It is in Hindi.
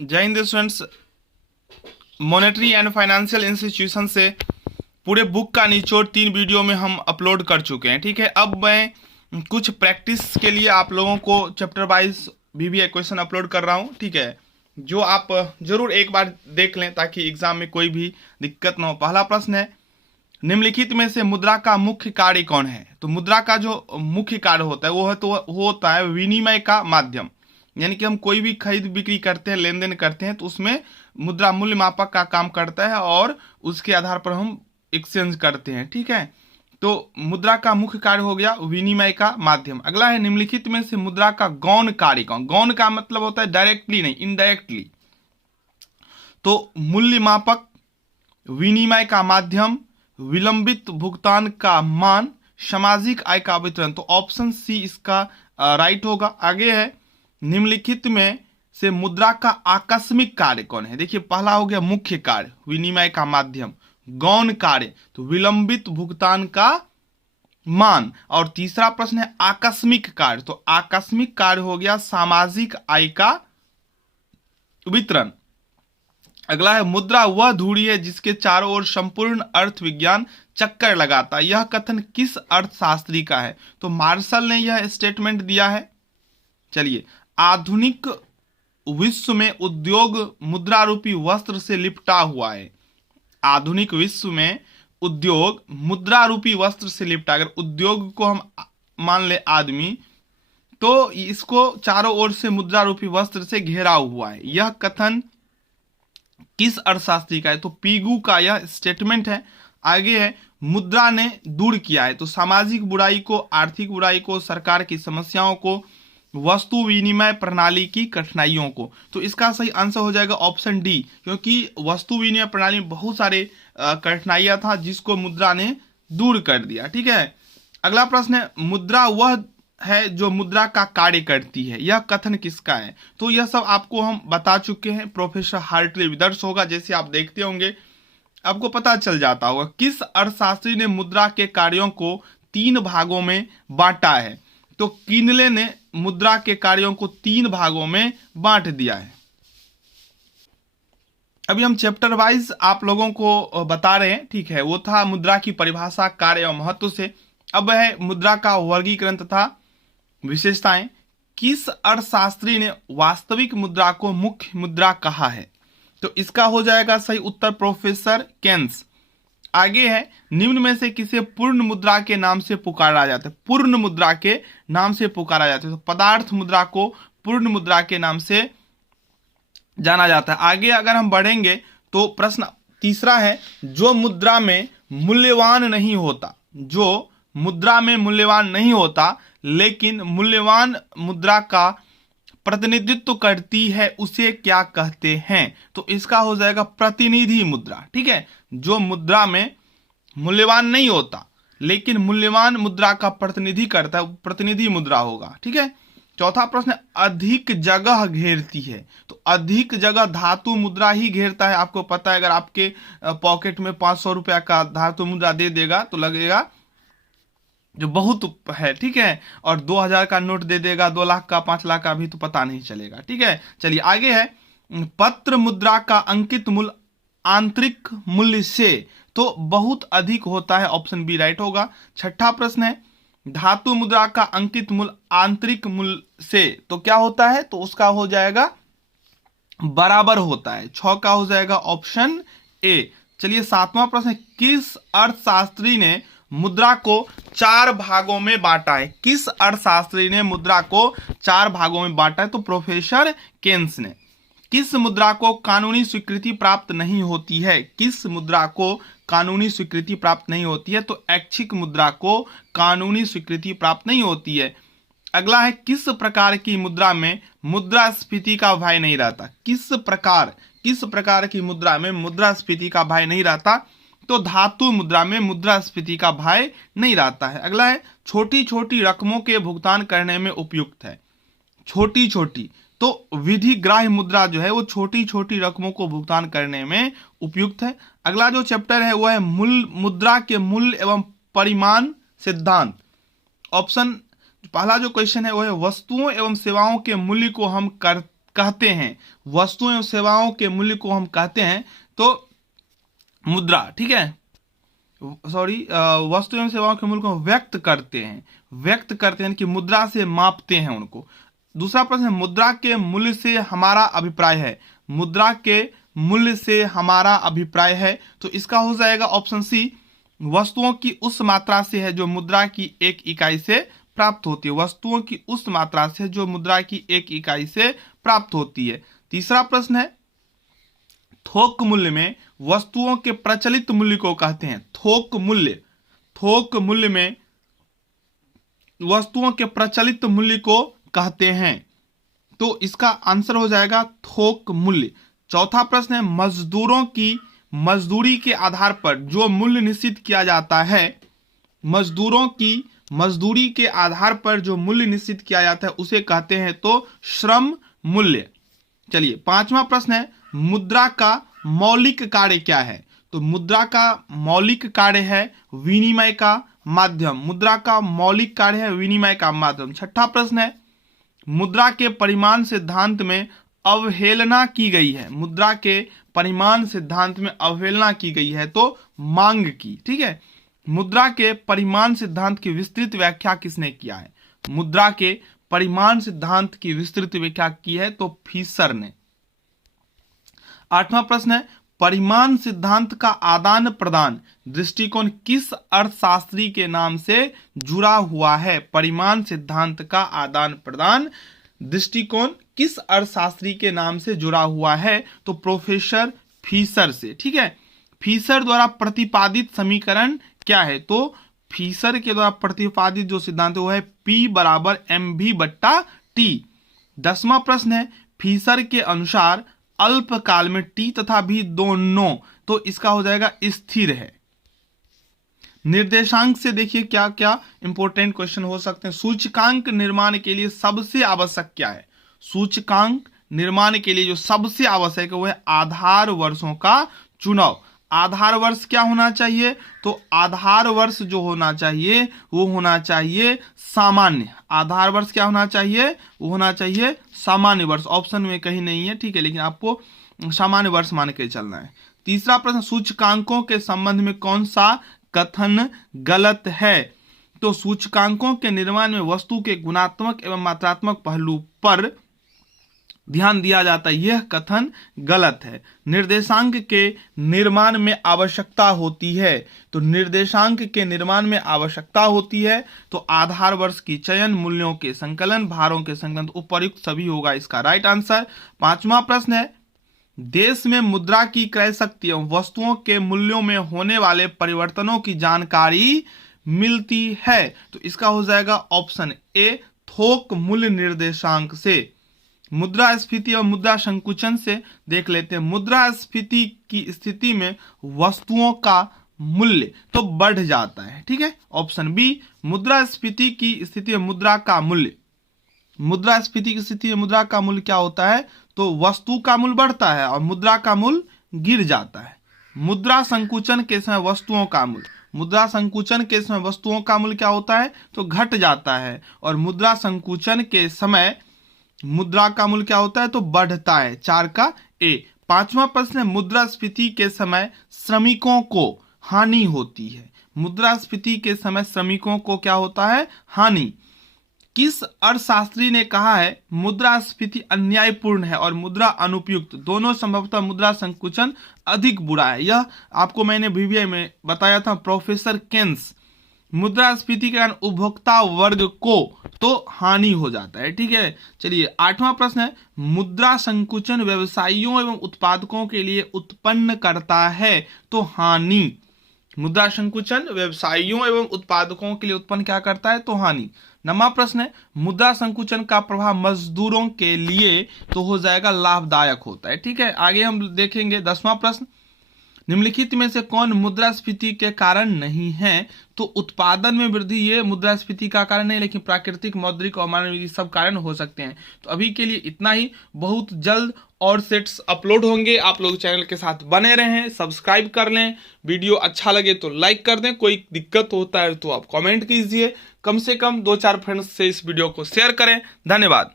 जय Hind students. Monetary and financial institution से पूरे बुक का निचोड़ 3 वीडियो में हम अपलोड कर चुके हैं। ठीक है, अब मैं कुछ प्रैक्टिस के लिए आप लोगों को चैप्टर वाइज भी क्वेश्चन अपलोड कर रहा हूं। ठीक है, जो आप जरूर एक बार देख लें ताकि एग्जाम में कोई भी दिक्कत ना हो। पहला प्रश्न है, निम्नलिखित में से मुद्रा का मुख्य कार्य कौन है? तो मुद्रा का जो मुख्य कार्य होता है वो होता है विनिमय का माध्यम। यानी कि हम कोई भी खरीद बिक्री करते हैं, लेन देन करते हैं, तो उसमें मुद्रा मूल्य मापक का काम करता है और उसके आधार पर हम एक्सचेंज करते हैं। ठीक है, तो मुद्रा का मुख्य कार्य हो गया विनिमय का माध्यम। अगला है, निम्नलिखित में से मुद्रा का गौण कार्य कौन? गौण का मतलब होता है डायरेक्टली नहीं, इनडायरेक्टली। तो मूल्य मापक, विनिमय का माध्यम, विलंबित भुगतान का मान, सामाजिक आय का वितरण। तो ऑप्शन सी इसका राइट होगा। आगे है, निम्नलिखित में से मुद्रा का आकस्मिक कार्य कौन है? देखिए, पहला हो गया मुख्य कार्य विनिमय का माध्यम, गौण कार्य तो विलंबित भुगतान का मान, और तीसरा प्रश्न है आकस्मिक कार्य। तो आकस्मिक कार्य हो गया सामाजिक आय का वितरण। अगला है, मुद्रा वह धुरी है जिसके चारों ओर संपूर्ण अर्थ विज्ञान चक्कर लगाता है। यह कथन किस अर्थशास्त्री का है? तो मार्शल ने यह स्टेटमेंट दिया है। चलिए, आधुनिक विश्व में उद्योग मुद्रा रूपी वस्त्र से लिपटा हुआ है। आधुनिक विश्व में उद्योग मुद्रा रूपी वस्त्र से लिपटा। अगर उद्योग को हम मान ले आदमी, तो इसको चारों ओर से मुद्रा रूपी वस्त्र से घेरा हुआ है। यह कथन किस अर्थशास्त्री का है? तो पीगू का यह स्टेटमेंट है। आगे है, मुद्रा ने दूर किया है। तो सामाजिक बुराई को, आर्थिक बुराई को, सरकार की समस्याओं को, वस्तु विनिमय प्रणाली की कठिनाइयों को। तो इसका सही आंसर हो जाएगा ऑप्शन डी, क्योंकि वस्तु विनिमय प्रणाली में बहुत सारे कठिनाइयां था जिसको मुद्रा ने दूर कर दिया। ठीक है, अगला प्रश्न है, मुद्रा वह है जो मुद्रा का कार्य करती है। यह कथन किसका है? तो यह सब आपको हम बता चुके हैं। प्रोफेसर हार्टली विदर्स होगा, जैसे आप देखते होंगे आपको पता चल जाता होगा। किस अर्थशास्त्री ने मुद्रा के कार्यों को 3 भागों में बांटा है? तो किनले ने मुद्रा के कार्यों को 3 भागों में बांट दिया है। अभी हम चैप्टर वाइज आप लोगों को बता रहे हैं। ठीक है, वो था मुद्रा की परिभाषा, कार्य और महत्व से। अब है मुद्रा का वर्गीकरण तथा विशेषताएं। किस अर्थशास्त्री ने वास्तविक मुद्रा को मुख्य मुद्रा कहा है? तो इसका हो जाएगा सही उत्तर प्रोफेसर केन्स। आगे है, निम्न में से किसे पूर्ण मुद्रा के नाम से पुकारा जाता है? पूर्ण मुद्रा के नाम से पुकारा जाता है। तो पदार्थ मुद्रा को पूर्ण मुद्रा के नाम से जाना जाता है। आगे अगर हम बढ़ेंगे तो प्रश्न तीसरा है, जो मुद्रा में मूल्यवान नहीं होता, जो मुद्रा में मूल्यवान नहीं होता लेकिन मूल्यवान मुद्रा का प्रतिनिधित्व करती है, उसे क्या कहते हैं? तो इसका हो जाएगा प्रतिनिधि मुद्रा। ठीक है, जो मुद्रा में मूल्यवान नहीं होता लेकिन मूल्यवान मुद्रा का प्रतिनिधि करता है, प्रतिनिधि मुद्रा होगा। ठीक है, चौथा प्रश्न, अधिक जगह घेरती है। तो अधिक जगह धातु मुद्रा ही घेरता है। आपको पता है, अगर आपके पॉकेट में 500 रुपया का धातु मुद्रा दे देगा तो लगेगा जो बहुत है। ठीक है, और 2000 का नोट दे देगा, 2 लाख का, 5 लाख का भी, तो पता नहीं चलेगा। ठीक है, चलिए आगे है, पत्र मुद्रा का अंकित मूल्य आंतरिक मूल्य से तो बहुत अधिक होता है। ऑप्शन बी राइट होगा। छठा प्रश्न है, धातु मुद्रा का अंकित मूल्य आंतरिक मूल्य से तो क्या होता है? तो उसका हो जाएगा बराबर होता है। 6 का हो जाएगा ऑप्शन ए। चलिए सातवां प्रश्न है, किस अर्थशास्त्री ने मुद्रा को 4 भागों में बांटा है? किस अर्थशास्त्री ने मुद्रा को 4 भागों में बांटा है? तो प्रोफेसर केन्स ने। किस मुद्रा को कानूनी स्वीकृति प्राप्त नहीं होती है? किस मुद्रा को कानूनी स्वीकृति प्राप्त नहीं होती है? तो ऐच्छिक मुद्रा को कानूनी स्वीकृति प्राप्त नहीं होती है। अगला है, किस प्रकार की मुद्रा में मुद्रास्फीति का भय नहीं रहता? किस प्रकार की मुद्रा में मुद्रास्फीति का भय नहीं रहता? तो धातु मुद्रा में मुद्रास्फीति का भय नहीं रहता है। अगला है, छोटी छोटी रकमों के भुगतान करने में उपयुक्त है। छोटी छोटी, तो विधि ग्राह्य मुद्रा जो है वो छोटी छोटी रकमों को भुगतान करने में उपयुक्त है। अगला जो चैप्टर है वो है मुद्रा के मूल्य एवं परिमाण सिद्धांत। ऑप्शन पहला जो क्वेश्चन है वो है, वस्तुओं एवं सेवाओं के मूल्य को हम कहते हैं, वस्तुओं एवं सेवाओं के मूल्य को हम कहते हैं तो मुद्रा, ठीक है, सॉरी, वस्तु एवं सेवाओं के मूल्य को व्यक्त करते हैं कि मुद्रा से मापते हैं उनको। दूसरा प्रश्न है, मुद्रा के मूल्य से हमारा अभिप्राय है, मुद्रा के मूल्य से हमारा अभिप्राय है, तो इसका हो जाएगा ऑप्शन सी, वस्तुओं की उस मात्रा से है जो मुद्रा की एक इकाई से प्राप्त होती है, वस्तुओं की उस मात्रा से जो मुद्रा की एक इकाई से प्राप्त होती है। तीसरा प्रश्न है, थोक मूल्य में वस्तुओं के प्रचलित मूल्य को कहते हैं, थोक मूल्य में वस्तुओं के प्रचलित मूल्य को कहते हैं, तो इसका आंसर हो जाएगा थोक मूल्य। चौथा प्रश्न है, मजदूरों की मजदूरी के आधार पर जो मूल्य निश्चित किया जाता है, मजदूरों की मजदूरी के आधार पर जो मूल्य निश्चित किया जाता है उसे कहते हैं तो श्रम मूल्य। चलिए, पांचवा प्रश्न है, मुद्रा का मौलिक कार्य क्या है, तो मुद्रा का मौलिक कार्य है विनिमय का माध्यम, मुद्रा का मौलिक कार्य है विनिमय का माध्यम। छठा प्रश्न है, मुद्रा के परिमाण सिद्धांत में अवहेलना की गई है, मुद्रा के परिमाण सिद्धांत में अवहेलना की गई है तो मांग की, ठीक है। मुद्रा के परिमाण सिद्धांत की विस्तृत व्याख्या किसने किया है, मुद्रा के परिमाण सिद्धांत की विस्तृत व्याख्या की है तो फीसर ने। आठवां प्रश्न है, परिमाण सिद्धांत का आदान प्रदान दृष्टिकोण किस अर्थशास्त्री के नाम से जुड़ा हुआ है, परिमाण सिद्धांत का आदान प्रदान दृष्टिकोण किस अर्थशास्त्री के नाम से जुड़ा हुआ है, तो प्रोफेसर फीसर से, ठीक है। फीसर द्वारा प्रतिपादित समीकरण क्या है, तो फीसर के द्वारा प्रतिपादित जो सिद्धांत है वो है P बराबर mv/t। 10वां प्रश्न है, फीसर के अनुसार अल्पकाल में T तथा V दोनों, तो इसका हो जाएगा स्थिर है। निर्देशांक से देखिए क्या क्या इंपॉर्टेंट क्वेश्चन हो सकते हैं। सूचकांक निर्माण के लिए सबसे आवश्यक क्या है, सूचकांक निर्माण के लिए जो सबसे आवश्यक है वो है आधार वर्षों का चुनाव। आधार वर्ष क्या होना चाहिए, तो आधार वर्ष जो होना चाहिए वो होना चाहिए सामान्य, आधार वर्ष क्या होना चाहिए, वो होना चाहिए सामान्य वर्ष। ऑप्शन में कहीं नहीं है, ठीक है, लेकिन आपको सामान्य वर्ष मान के चलना है। तीसरा प्रश्न, सूचकांकों के संबंध में कौन सा कथन गलत है, तो सूचकांकों के निर्माण में वस्तु के गुणात्मक एवं मात्रात्मक पहलू पर ध्यान दिया जाता है, यह कथन गलत है। निर्देशांक के निर्माण में आवश्यकता होती है, तो निर्देशांक के निर्माण में आवश्यकता होती है तो आधार वर्ष की चयन, मूल्यों के संकलन, भारों के संकलन, उपर्युक्त सभी होगा इसका राइट आंसर। 5वां प्रश्न है, देश में मुद्रा की क्रय शक्ति एवं वस्तुओं के मूल्यों में होने वाले परिवर्तनों की जानकारी मिलती है, तो इसका हो जाएगा ऑप्शन ए, थोक मूल्य निर्देशांक से। मुद्रास्फीति और मुद्रा संकुचन से देख लेते हैं। मुद्रास्फीति की स्थिति में वस्तुओं का मूल्य तो बढ़ जाता है, ठीक है, ऑप्शन बी। मुद्रास्फीति की स्थिति में मुद्रा का मूल्य, मुद्रास्फीति की स्थिति में मुद्रा का मूल्य क्या होता है, तो वस्तु का मूल्य बढ़ता है और मुद्रा का मूल्य गिर जाता है। मुद्रा संकुचन के समय वस्तुओं का मूल्य, मुद्रा संकुचन के समय वस्तुओं का मूल्य क्या होता है, तो घट जाता है, और मुद्रा संकुचन के समय मुद्रा का मूल्य क्या होता है, तो बढ़ता है। 4 का ए। 5वां प्रश्न है, मुद्रास्फीति के समय श्रमिकों को हानि होती है, मुद्रास्फीति के समय श्रमिकों को क्या होता है, हानि। किस अर्थशास्त्री ने कहा है मुद्रास्फीति अन्यायपूर्ण है और मुद्रा अनुपयुक्त, दोनों संभवतः मुद्रा संकुचन अधिक बुरा है, यह आपको मैंने बीबीआई में बताया था, प्रोफेसर केन्स। मुद्रास्फीति के कारण उपभोक्ता वर्ग को तो हानि हो जाता है, ठीक है। चलिए 8वां प्रश्न है, मुद्रा संकुचन व्यवसायियों एवं उत्पादकों के लिए उत्पन्न करता है तो हानि, मुद्रा संकुचन व्यवसायियों एवं उत्पादकों के लिए उत्पन्न क्या करता है, तो हानि। 9वां प्रश्न है, मुद्रा संकुचन का प्रभाव मजदूरों के लिए तो हो जाएगा लाभदायक होता है, ठीक है। आगे हम देखेंगे 10वां प्रश्न, निम्नलिखित में से कौन मुद्रास्फीति के कारण नहीं है, तो उत्पादन में वृद्धि ये मुद्रास्फीति का कारण नहीं, लेकिन प्राकृतिक, मौद्रिक और मानवीय सब कारण हो सकते हैं। तो अभी के लिए इतना ही, बहुत जल्द और सेट्स अपलोड होंगे, आप लोग चैनल के साथ बने रहें, सब्सक्राइब कर लें, वीडियो अच्छा लगे तो लाइक कर दें, कोई दिक्कत होता है तो आप कमेंट कीजिए, कम से कम 2-4 फ्रेंड्स से इस वीडियो को शेयर करें। धन्यवाद।